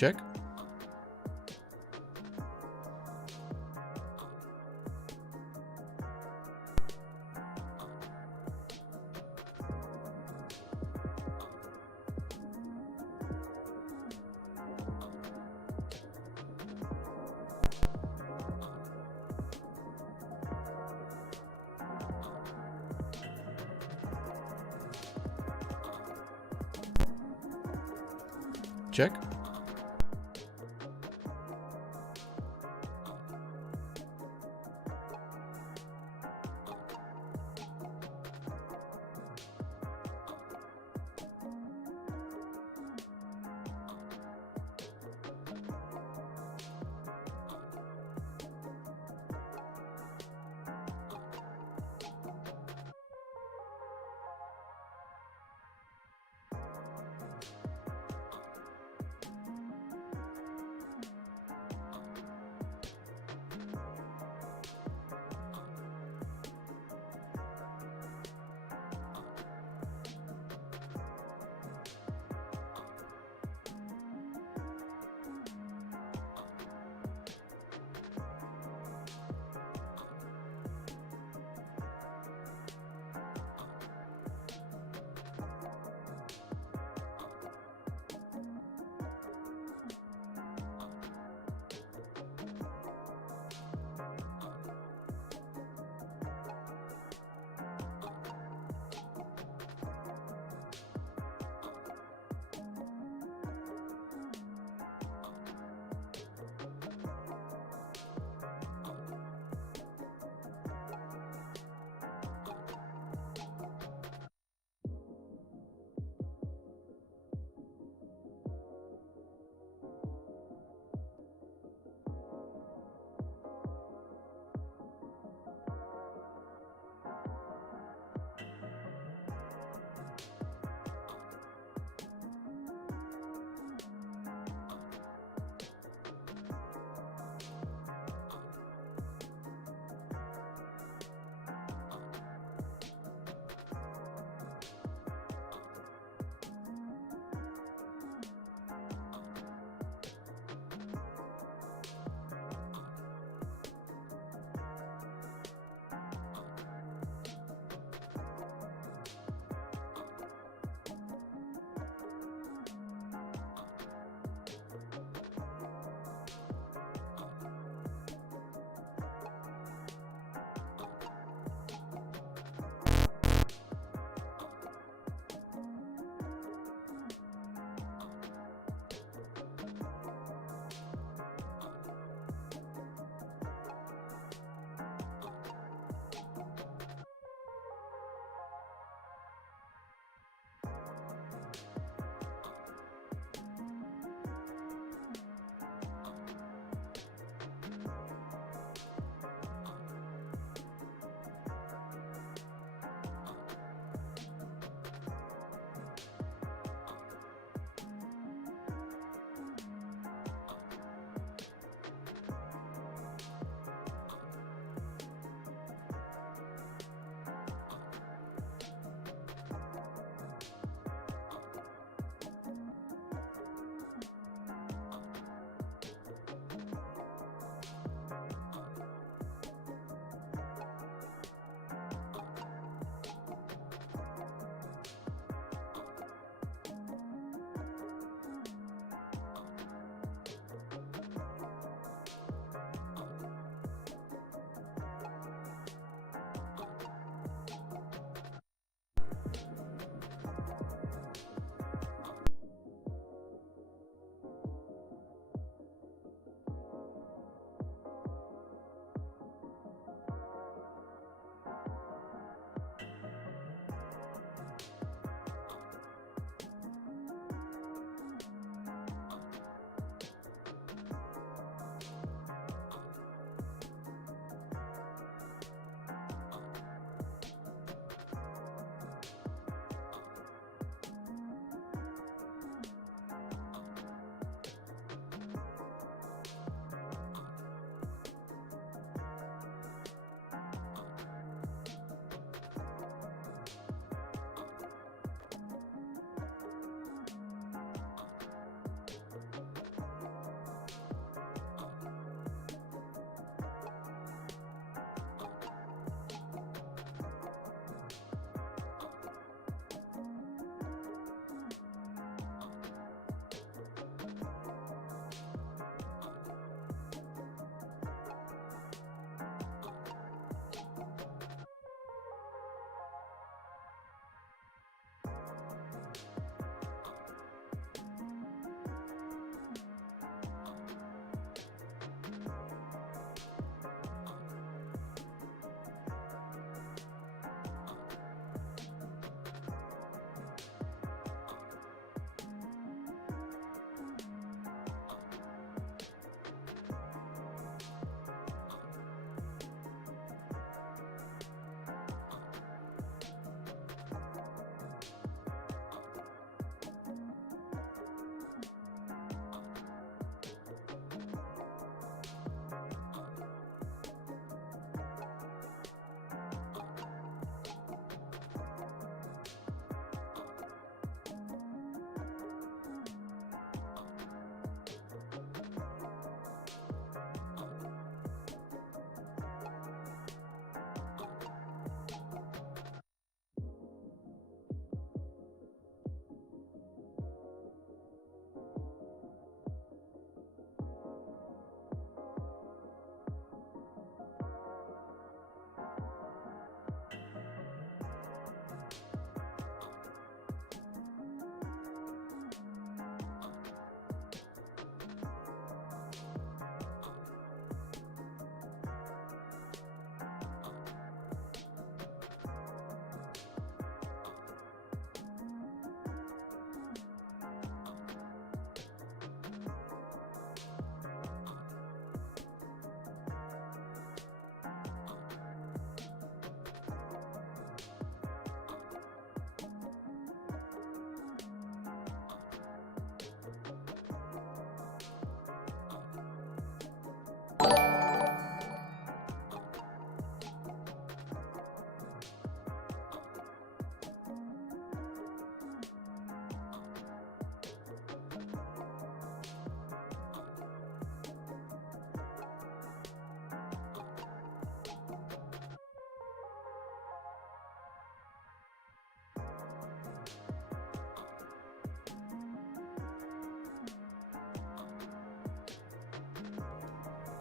Check. Check.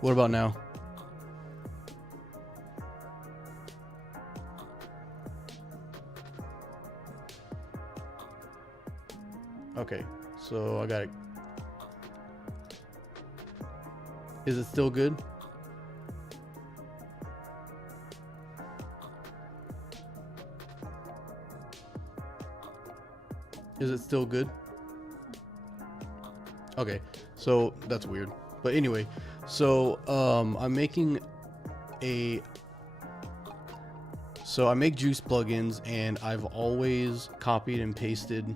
What about now? Okay, so I got it. Is it still good? Is it still good? Okay, so that's weird. But anyway, so I'm making a I make Juice plugins, and I've always copied and pasted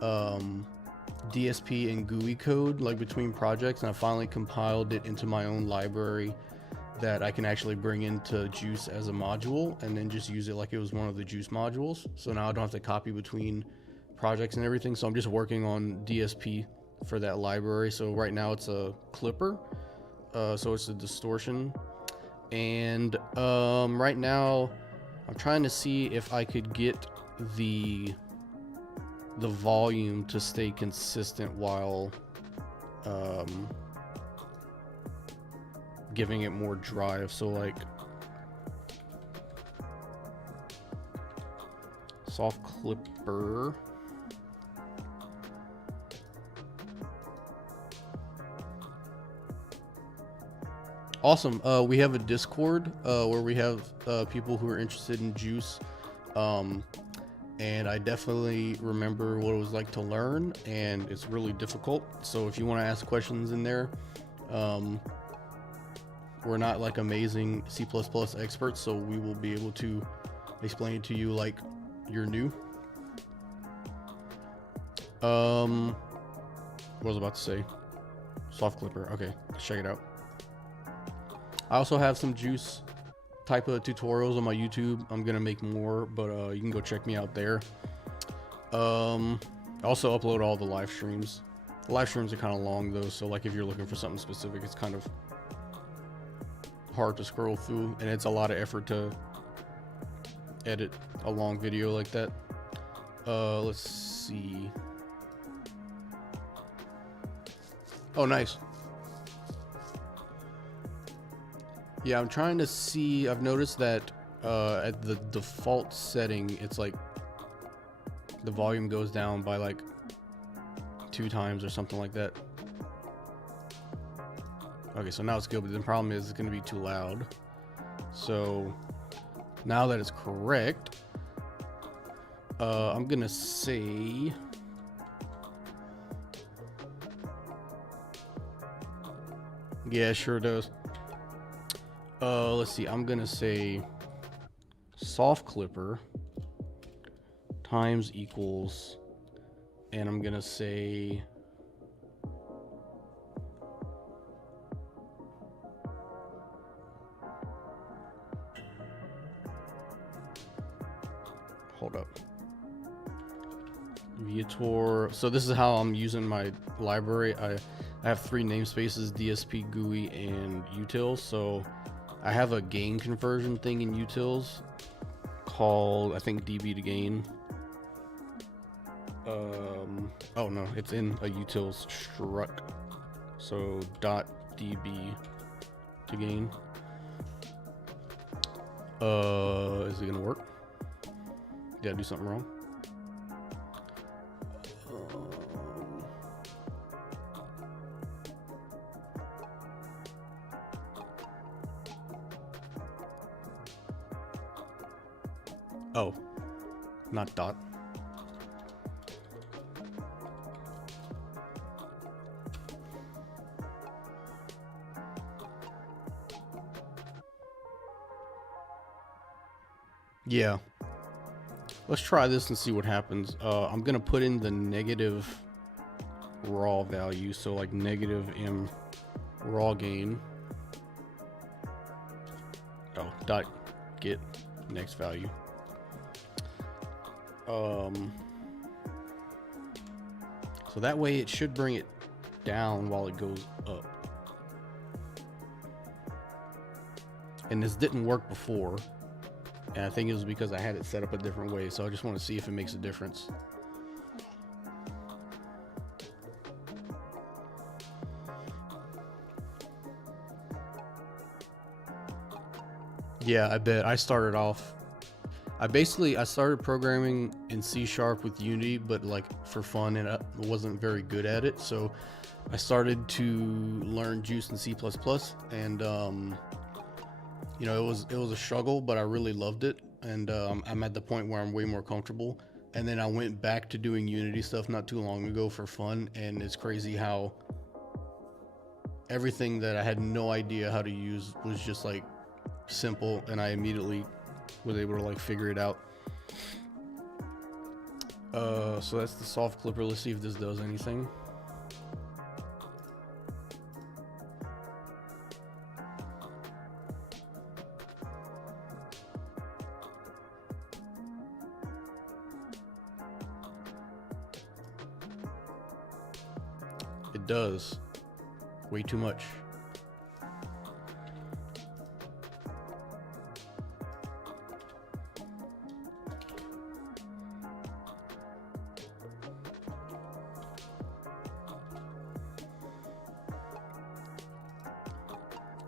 DSP and GUI code like between projects, and I finally compiled it into my own library that I can actually bring into Juice as a module and then just use it like it was one of the Juice modules. So now I don't have to copy between projects and everything. So I'm just working on DSP for that library. So right now it's a clipper, so it's a distortion, and right now I'm trying to see if I could get the volume to stay consistent while giving it more drive. So like soft clipper. Awesome. We have a Discord where we have people who are interested in Juice. And I definitely remember what it was like to learn, and it's really difficult. So if you want to ask questions in there, we're not like amazing C++ experts, so we will be able to explain it to you like you're new. What was I about to say? Soft clipper. Okay, let's check it out. I also have some Juice type of tutorials on my YouTube. I'm gonna make more, but you can go check me out there. I also upload all the live streams. The live streams are kind of long though, so like if you're looking for something specific, it's kind of hard to scroll through, and it's a lot of effort to edit a long video like that. Let's see. Oh, nice. Yeah, I'm trying to see. I've noticed that at the default setting, it's like the volume goes down by like 2 times or something like that. Okay, so now it's good, but the problem is it's going to be too loud. So now that it's correct, I'm going to say yeah, it sure does. Let's see, I'm gonna say soft clipper times equals, and I'm gonna say hold up, Viator. So this is how I'm using my library. I have 3 namespaces: DSP, GUI, and utils. So I have a gain conversion thing in utils called, I think, dB to gain. Oh no, it's in a utils struct. So .db to gain. Is it gonna work? Did I do something wrong? Oh, not dot. Yeah. Let's try this and see what happens. I'm gonna put in the negative raw value, so like negative m raw gain. Oh, dot get next value. So that way it should bring it down while it goes up. And this didn't work before, and I think it was because I had it set up a different way, so I just want to see if it makes a difference. Yeah, I bet. I started off. I started programming in C# with Unity, but like for fun, and I wasn't very good at it. So I started to learn Juice and C++, and you know, it was a struggle, but I really loved it, and I'm at the point where I'm way more comfortable. And then I went back to doing Unity stuff not too long ago for fun, and it's crazy how everything that I had no idea how to use was just like simple, and I immediately was able to like figure it out. So that's the soft clipper. Let's see if this does anything. It does. Way too much.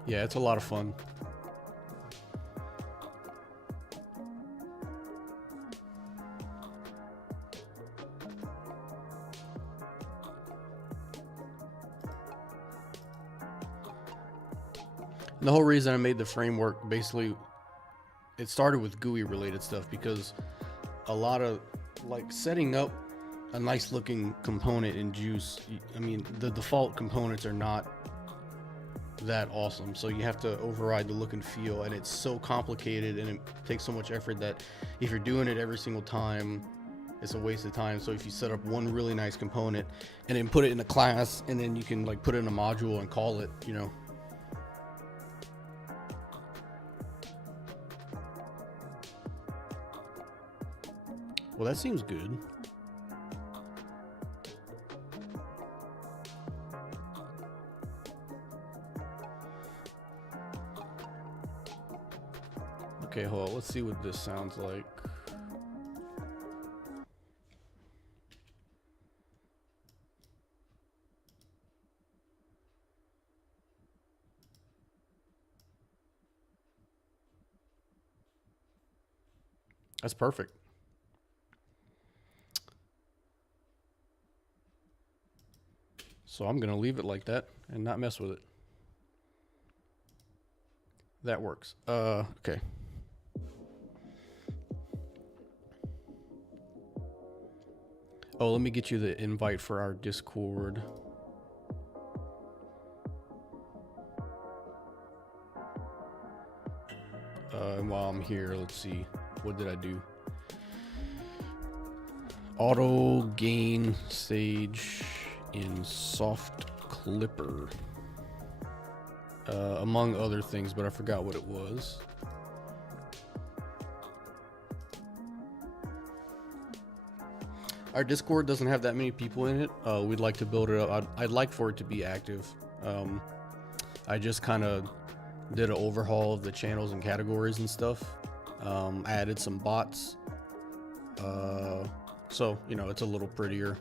Yeah, it's a lot of fun. And the whole reason I made the framework, basically, it started with GUI related stuff, because a lot of like setting up a nice looking component in Juice, I mean, the default components are not that awesome, so you have to override the look and feel, and it's so complicated and it takes so much effort that if you're doing it every single time, it's a waste of time. So if you set up one really nice component and then put it in a class, and then you can like put it in a module and call it, you know. Well, that seems good. Okay, hold on. Let's see what this sounds like. That's perfect. So I'm gonna leave it like that and not mess with it. That works. Okay. Oh, let me get you the invite for our Discord. And while I'm here, let's see. What did I do? Auto gain stage in soft clipper. Among other things, but I forgot what it was. Our Discord doesn't have that many people in it. We'd like to build it up. I'd like for it to be active. I just kind of did an overhaul of the channels and categories and stuff. I added some bots. So, you know, it's a little prettier.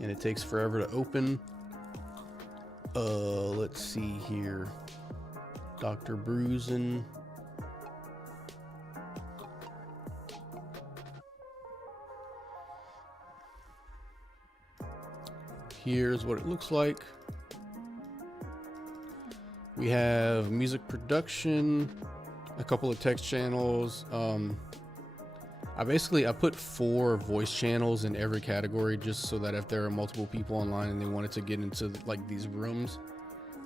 And it takes forever to open. Let's see here. Dr. Bruisin. Here's what it looks like. We have music production, a couple of text channels. I put 4 voice channels in every category, just so that if there are multiple people online and they wanted to get into like these rooms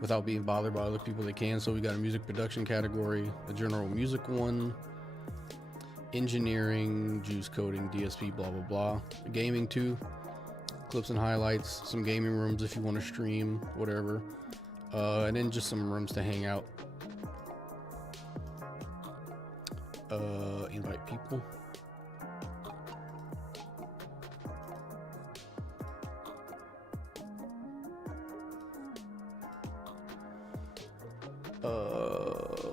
without being bothered by other people, they can. So we got a music production category, a general music one, engineering, juice coding, DSP, blah blah blah, gaming 2, clips and highlights, some gaming rooms if you want to stream, whatever, and then just some rooms to hang out. Invite people.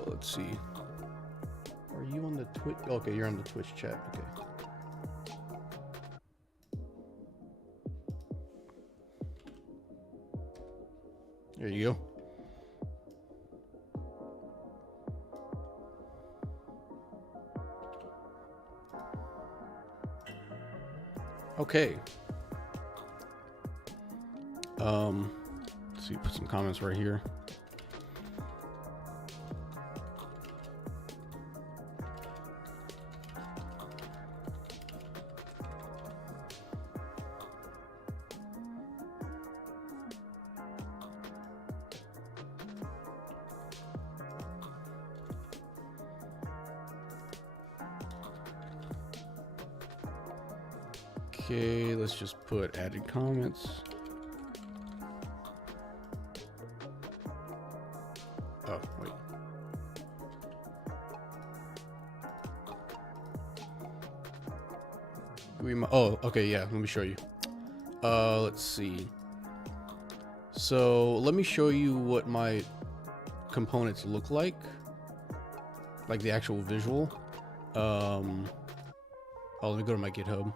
Let's see. Are you on the Twitch? Okay, you're on the Twitch chat. Okay. There you go. Okay. Let's see, put some comments right here. Okay, let's just put added comments. Oh, wait. Oh, okay, yeah, let me show you. Let's see. So let me show you what my components look like the actual visual. Oh, let me go to my GitHub.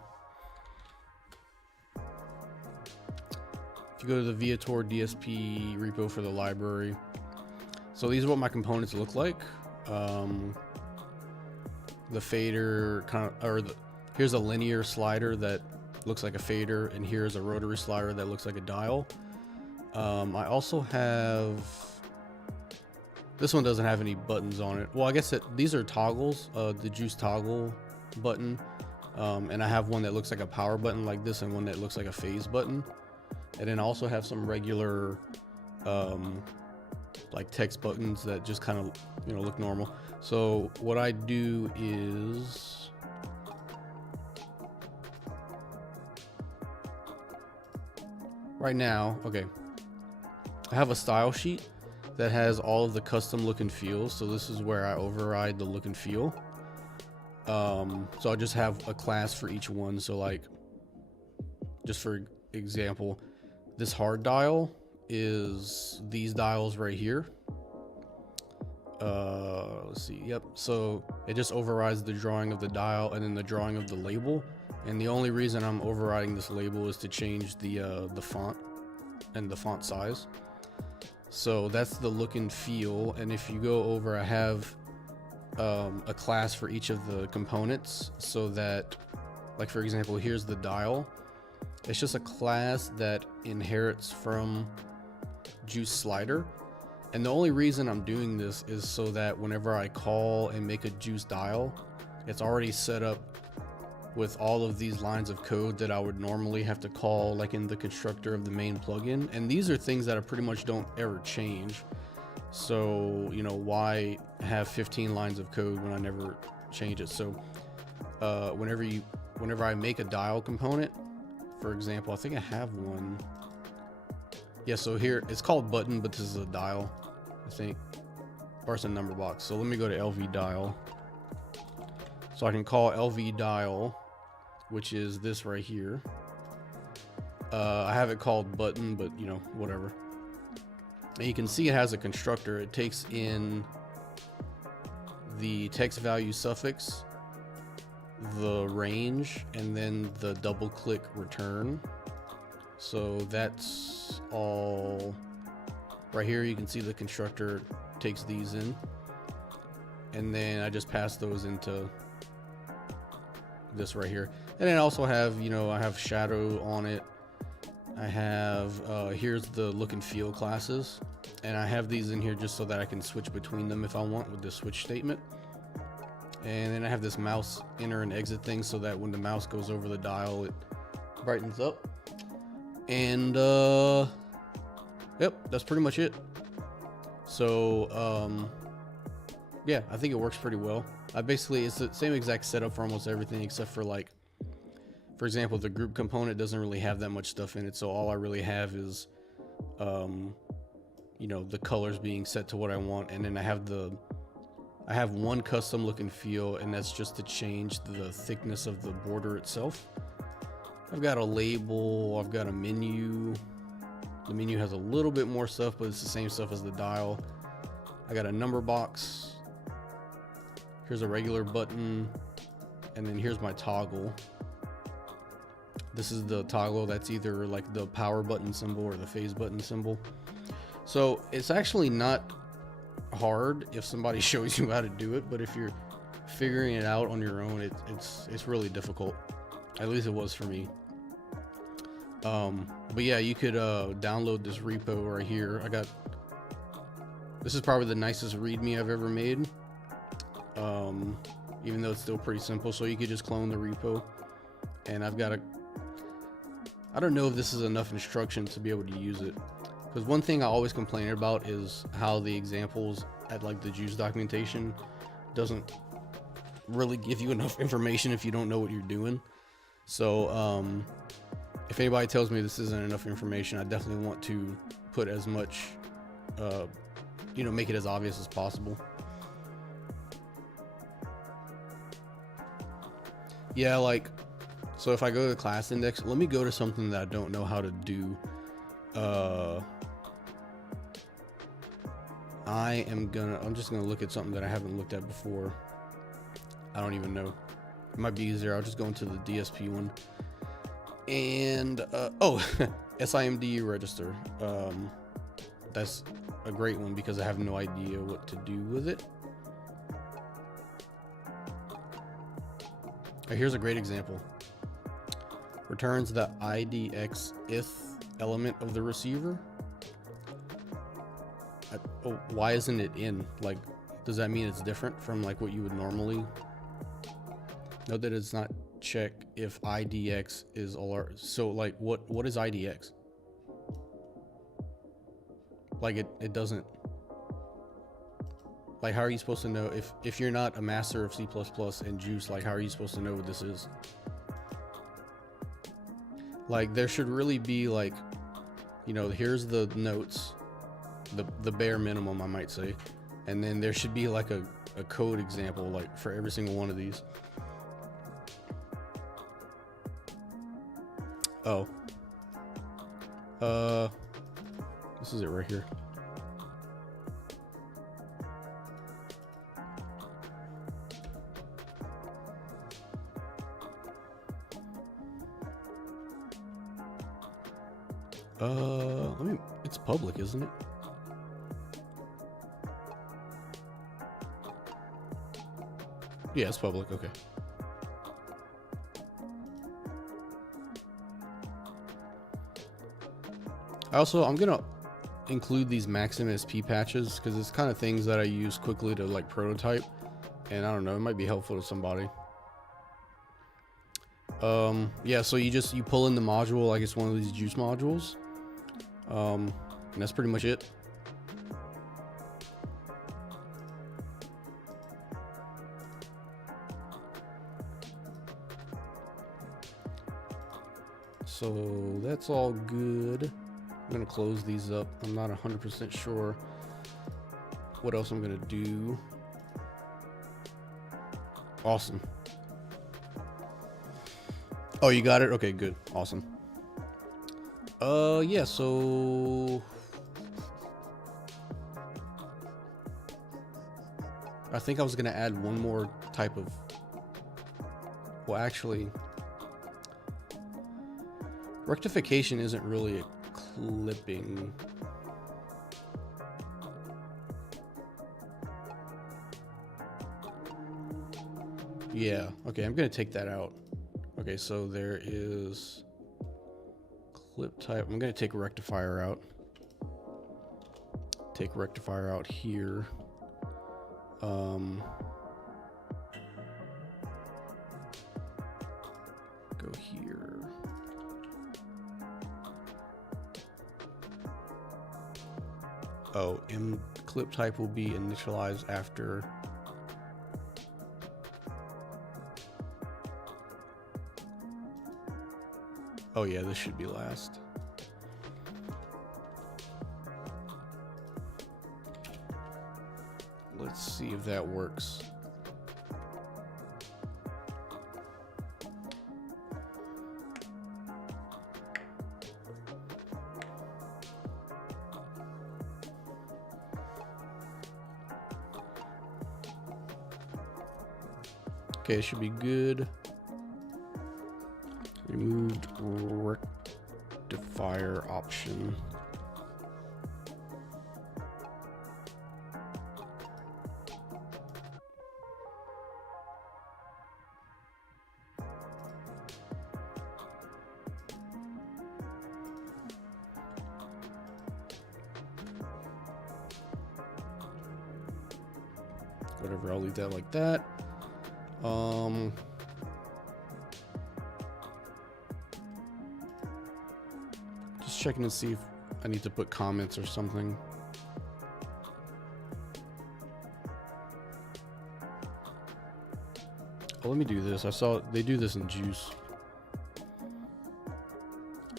If you go to the Viator DSP repo for the library, so these are what my components look like. The fader here's a linear slider that looks like a fader, and here's a rotary slider that looks like a dial. I also have, this one doesn't have any buttons on it. Well, I guess these are toggles, the juice toggle button. And I have one that looks like a power button like this, and one that looks like a phase button. And then I also have some regular, like text buttons that just kind of, look normal. So what I do is, right now, okay, I have a style sheet that has all of the custom look and feel. So this is where I override the look and feel. So I just have a class for each one. So like, just for example, this hard dial is these dials right here. Let's see. Yep. So it just overrides the drawing of the dial and then the drawing of the label. And the only reason I'm overriding this label is to change the font and the font size. So that's the look and feel. And if you go over, I have a class for each of the components, so that, like, for example, here's the dial. It's just a class that inherits from juice slider. And the only reason I'm doing this is so that whenever I call and make a juice dial, it's already set up with all of these lines of code that I would normally have to call, like in the constructor of the main plugin. And these are things that I pretty much don't ever change. So, why have 15 lines of code when I never change it? So whenever I make a dial component, for example, I think I have one. Yeah, so here it's called button, but this is a dial, I think, or it's a number box. So let me go to LV dial. So I can call LV dial, which is this right here. I have it called button, but whatever. And you can see it has a constructor. It takes in the text value suffix, the range, and then the double click return. So that's all right here. You can see the constructor takes these in, and then I just pass those into this right here. And then I also have, I have shadow on it. I have, here's the look and feel classes, and I have these in here just so that I can switch between them if I want with the switch statement. And then I have this mouse enter and exit thing so that when the mouse goes over the dial, it brightens up. And, yep, that's pretty much it. So, yeah, I think it works pretty well. It's the same exact setup for almost everything except for, like, for example, the group component doesn't really have that much stuff in it. So all I really have is, the colors being set to what I want. And then I have one custom look and feel, and that's just to change the thickness of the border itself. I've got a label, I've got a menu. The menu has a little bit more stuff, but it's the same stuff as the dial. I got a number box. Here's a regular button, and then here's my toggle. This is the toggle that's either like the power button symbol or the phase button symbol. So it's actually not hard if somebody shows you how to do it, but if you're figuring it out on your own, it's really difficult. At least it was for me. But yeah, you could download this repo right here. This is probably the nicest README I've ever made, even though it's still pretty simple. So you could just clone the repo, and I don't know if this is enough instruction to be able to use it, because one thing I always complain about is how the examples at like the juice documentation doesn't really give you enough information if you don't know what you're doing. So if anybody tells me this isn't enough information, I definitely want to put as much, make it as obvious as possible. Yeah, like, so if I go to the class index, let me go to something that I don't know how to do. I'm just gonna look at something that I haven't looked at before. I don't even know. It might be easier. I'll just go into the DSP one. And SIMD register. That's a great one because I have no idea what to do with it. Here's a great example. Returns the IDX if element of the receiver. Why isn't it in? Like, does that mean it's different from like what you would normally? Note that it's not check if IDX is alert. So like, what is IDX? Like it doesn't. Like, how are you supposed to know if you're not a master of C++ and Juice? Like, how are you supposed to know what this is? Like, there should really be like, here's the notes, the bare minimum, I might say, and then there should be like a code example like for every single one of these. Oh, this is it right here. It's public, isn't it? Yeah, it's public. Okay. I'm gonna include these Maxim SP patches because it's kind of things that I use quickly to like prototype, and I don't know, it might be helpful to somebody. Yeah, so you pull in the module like it's one of these juice modules, and that's pretty much it. So that's all good. I'm gonna close these up. I'm not 100% sure what else I'm gonna do. Awesome. Oh, you got it? Okay, good. Awesome. Yeah, so I think I was gonna add one more type of, well, actually, rectification isn't really a clipping. Yeah, okay, I'm gonna take that out. Okay, so there is clip type. I'm gonna take rectifier out. Take rectifier out here. Go here. Oh, M clip type will be initialized after. Oh yeah, this should be last. Let's see if that works. Okay, it should be good. Removed rectifier option. whatever, I'll leave that like that. Just checking to see if I need to put comments or something. Oh, let me do this. I saw they do this in Juice.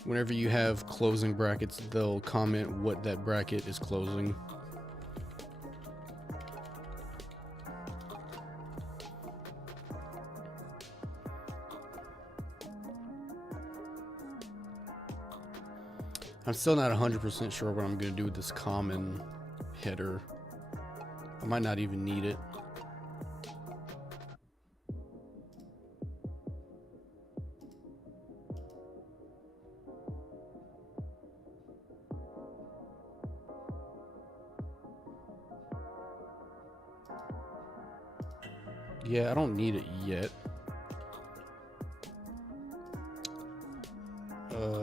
Whenever you have closing brackets, they'll comment what that bracket is closing. I'm still not 100% sure what I'm going to do with this common header. I might not even need it. Yeah, I don't need it yet.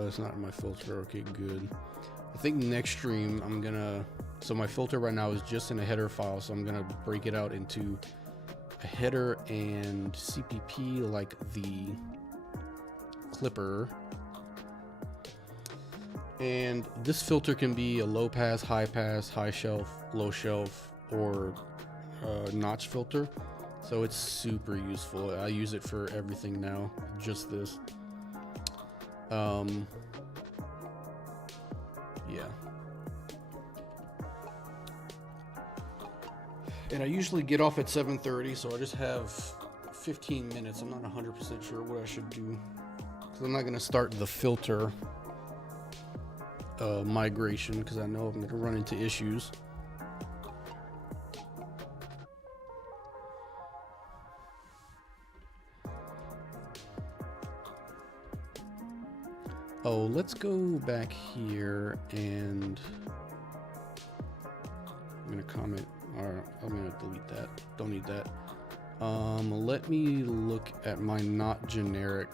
It's not in my filter. Okay, good. I think next stream I'm gonna, so my filter right now is just in a header file, so I'm gonna break it out into a header and CPP like the clipper. And this filter can be a low pass, high shelf, low shelf, or notch filter. So it's super useful. I use it for everything now, just this. Yeah. And I usually get off at 7:30, so I just have 15 minutes. I'm not 100% sure what I should do, because I'm not going to start the filter migration, because I know I'm going to run into issues. Oh, let's go back here, and I'm gonna comment, or I'm gonna delete that. Don't need that. Let me look at my not generic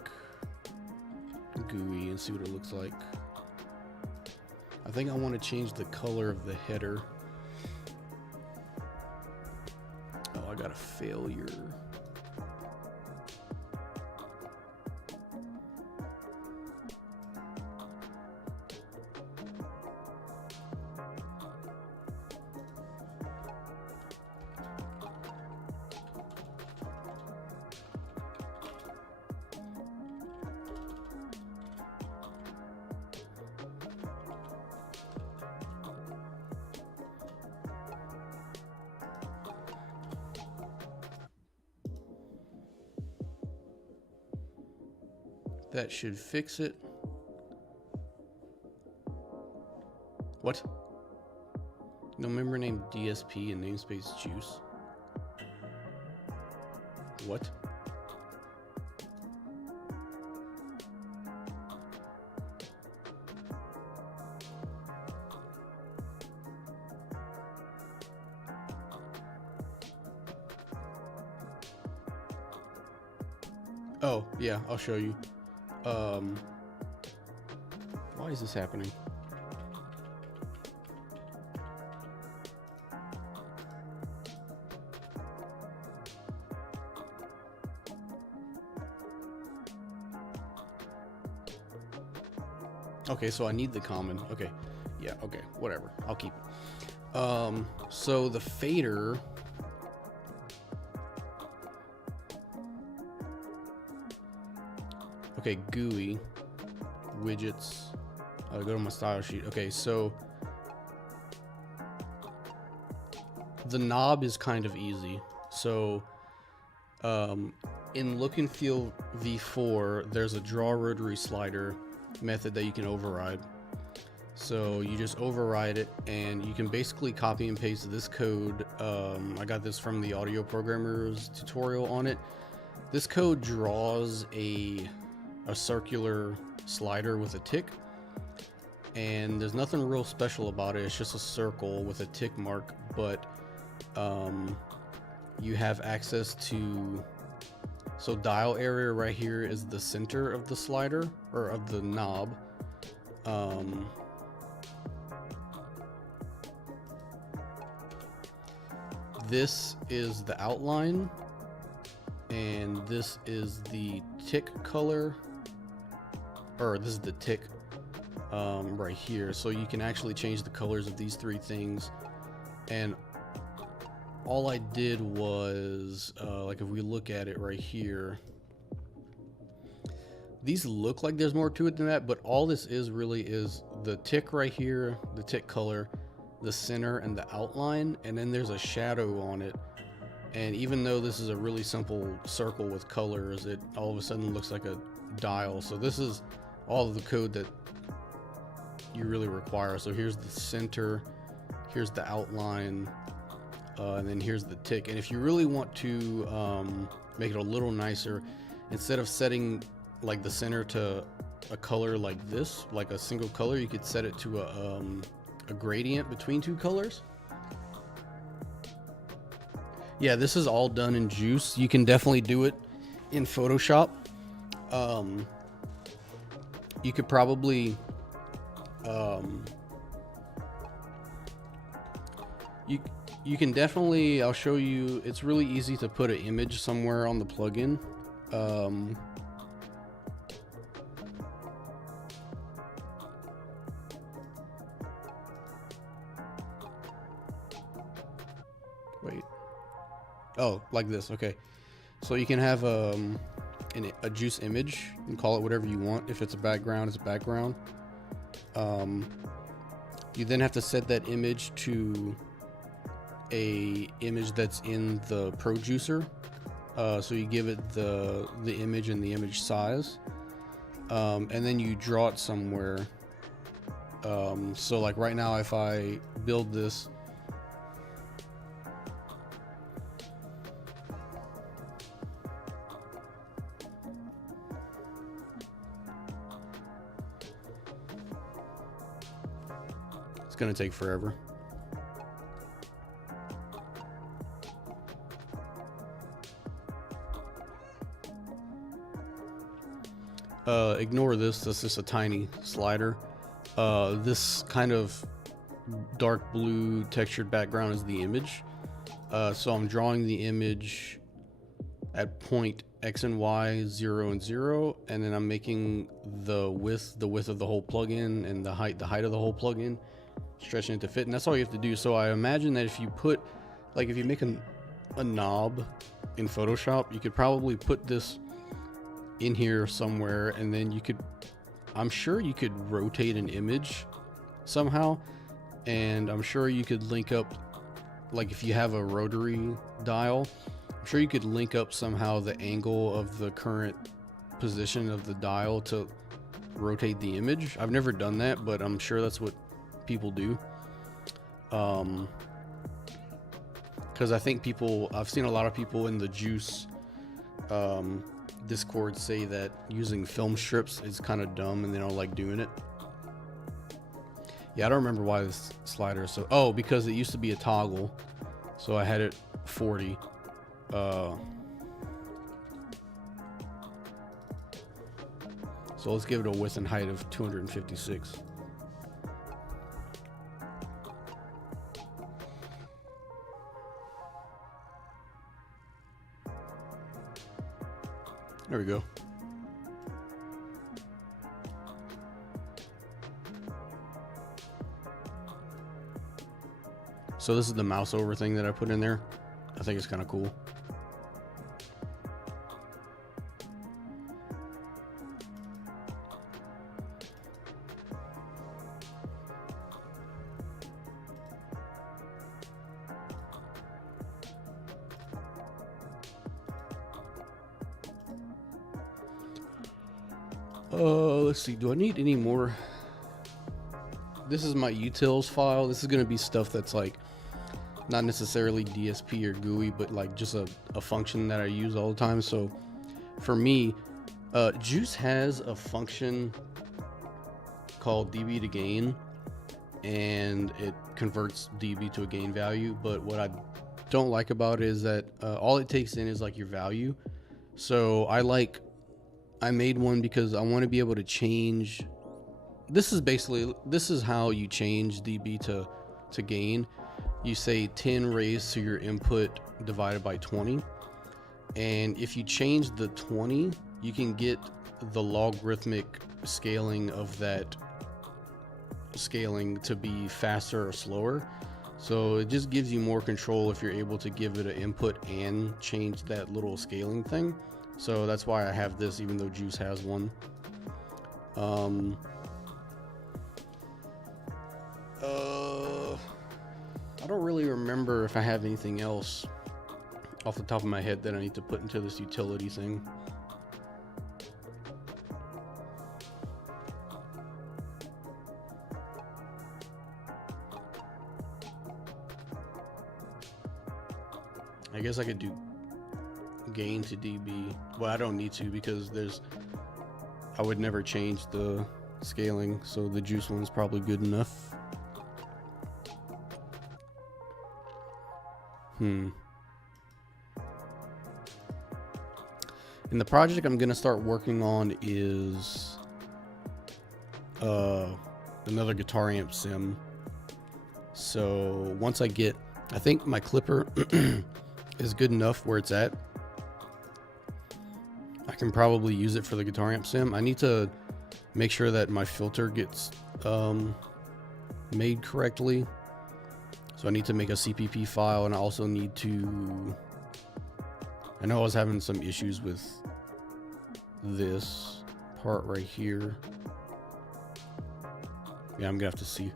GUI and see what it looks like. I think I want to change the color of the header. Oh, I got a failure. That should fix it. What? No member named DSP and namespace Juice. What? Oh, yeah, I'll show you. Why is this happening? Okay, so I need the common. Okay, yeah, okay, whatever. I'll keep it. So the fader. Okay, GUI, widgets. I'll go to my style sheet. Okay, so the knob is kind of easy. So in look and feel v4, there's a draw rotary slider method that you can override. So you just override it, and you can basically copy and paste this code. I got this from the audio programmer's tutorial on it. This code draws a circular slider with a tick, and there's nothing real special about it. It's just a circle with a tick mark, but you have access to, so dial area right here is the center of the slider, or of the knob. this is the outline, and this is the tick color, or this is the tick right here. So you can actually change the colors of these three things. And all I did was like if we look at it right here, these look like there's more to it than that, but all this is really is the tick right here, the tick color, the center, and the outline, and then there's a shadow on it. And even though this is a really simple circle with colors, it all of a sudden looks like a dial. So this is all of the code that you really require. So here's the center, here's the outline, and then here's the tick. And if you really want to make it a little nicer, instead of setting like the center to a color like this, like a single color, you could set it to a gradient between two colors. Yeah, this is all done in Juice. You can definitely do it in Photoshop. You could probably you can definitely, I'll show you, it's really easy to put an image somewhere on the plugin. Wait. Oh, like this. Okay. So you can have a Juice image and call it whatever you want. If it's a background, it's a background. You then have to set that image to a image that's in the Producer. So you give it the image and the image size, and then you draw it somewhere. So like right now, if I build this, it's gonna take forever. Ignore this. This is just a tiny slider. This kind of dark blue textured background is the image. So I'm drawing the image at point X and Y, 0 and 0, and then I'm making the width of the whole plugin, and the height of the whole plugin, stretching it to fit. And that's all you have to do. So I imagine that if you put, like if you make a knob in Photoshop, you could probably put this in here somewhere, and then you could, I'm sure you could rotate an image somehow, and I'm sure you could link up, like if you have a rotary dial, I'm sure you could link up somehow the angle of the current position of the dial to rotate the image. I've never done that, but I'm sure that's what people do. Because I think I've seen a lot of people in the Juice Discord say that using film strips is kind of dumb and they don't like doing it. Yeah, I don't remember why this slider is so... Oh, because it used to be a toggle, so I had it 40. So let's give it a width and height of 256. There we go. So this is the mouse over thing that I put in there. I think it's kind of cool. Let's see, do I need any more? This is my utils file. This is going to be stuff that's like not necessarily DSP or GUI, but like just a function that I use all the time. So for me, Juice has a function called dB to gain, and it converts dB to a gain value. But what I don't like about it is that all it takes in is like your value. So I made one because I want to be able to change. This is how you change dB to gain. you say 10 raised to your input divided by 20. And if you change the 20, you can get the logarithmic scaling of that scaling to be faster or slower. So it just gives you more control if you're able to give it an input and change that little scaling thing. So that's why I have this, even though Juice has one. I don't really remember if I have anything else off the top of my head that I need to put into this utility thing. I guess I could do gain to dB. Well, I don't need to because I would never change the scaling, so the Juice one's probably good enough. And the project I'm gonna start working on is another guitar amp sim. So once I think my clipper is good enough where it's at. I can probably use it for the guitar amp sim. I need to make sure that my filter gets made correctly. So I need to make a CPP file, and I also need to, I know I was having some issues with this part right here. Yeah, I'm gonna have to see.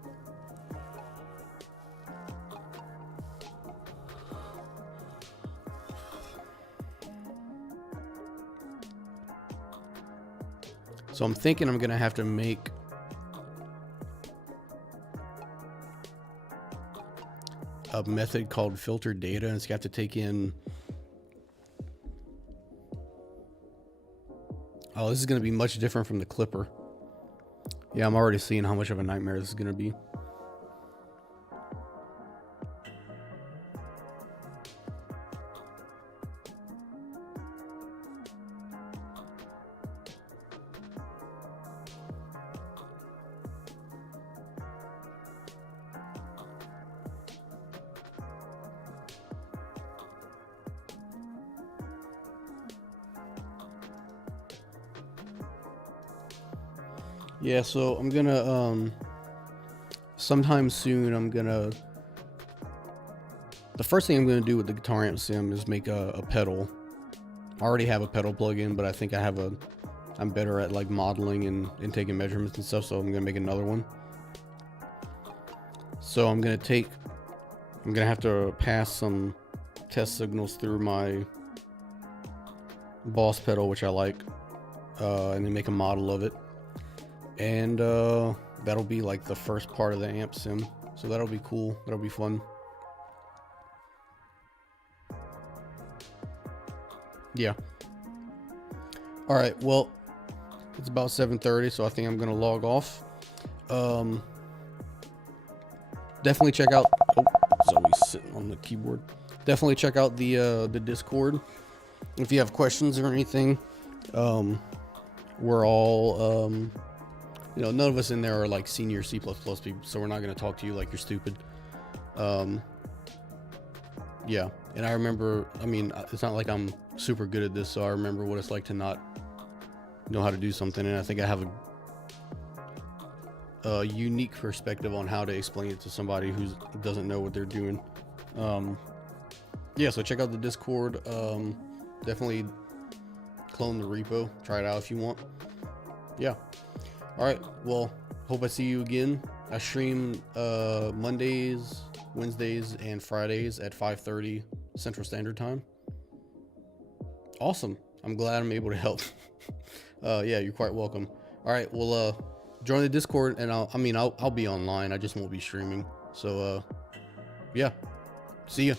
So I'm thinking I'm gonna have to make a method called filter data, and it's got to take in, oh, this is gonna be much different from the clipper. Yeah, I'm already seeing how much of a nightmare this is gonna be. Yeah, so I'm gonna sometime soon the first thing I'm gonna do with the guitar amp sim is make a pedal. I already have a pedal plugin, but I think I'm better at like modeling and taking measurements and stuff, so I'm gonna make another one. So I'm gonna have to pass some test signals through my Boss pedal, which I like, and then make a model of it. And that'll be like the first part of the amp sim, so that'll be cool. That'll be fun. Yeah. All right, well, it's about 7:30, so I think I'm gonna log off. Definitely check out, oh, Zoe's sitting on the keyboard. Definitely check out the Discord if you have questions or anything. We're all none of us in there are like senior C++ people, so we're not going to talk to you like you're stupid. Yeah, and I remember, it's not like I'm super good at this, so I remember what it's like to not know how to do something, and I think I have a unique perspective on how to explain it to somebody who doesn't know what they're doing. Yeah, so check out the Discord. Definitely clone the repo, try it out if you want. Yeah. All right, well, hope I see you again. I stream Mondays, Wednesdays, and Fridays at 5:30 Central Standard Time. Awesome. I'm glad I'm able to help. Yeah, you're quite welcome. All right, well, join the Discord, and I'll be online. I just won't be streaming. So, yeah, see ya.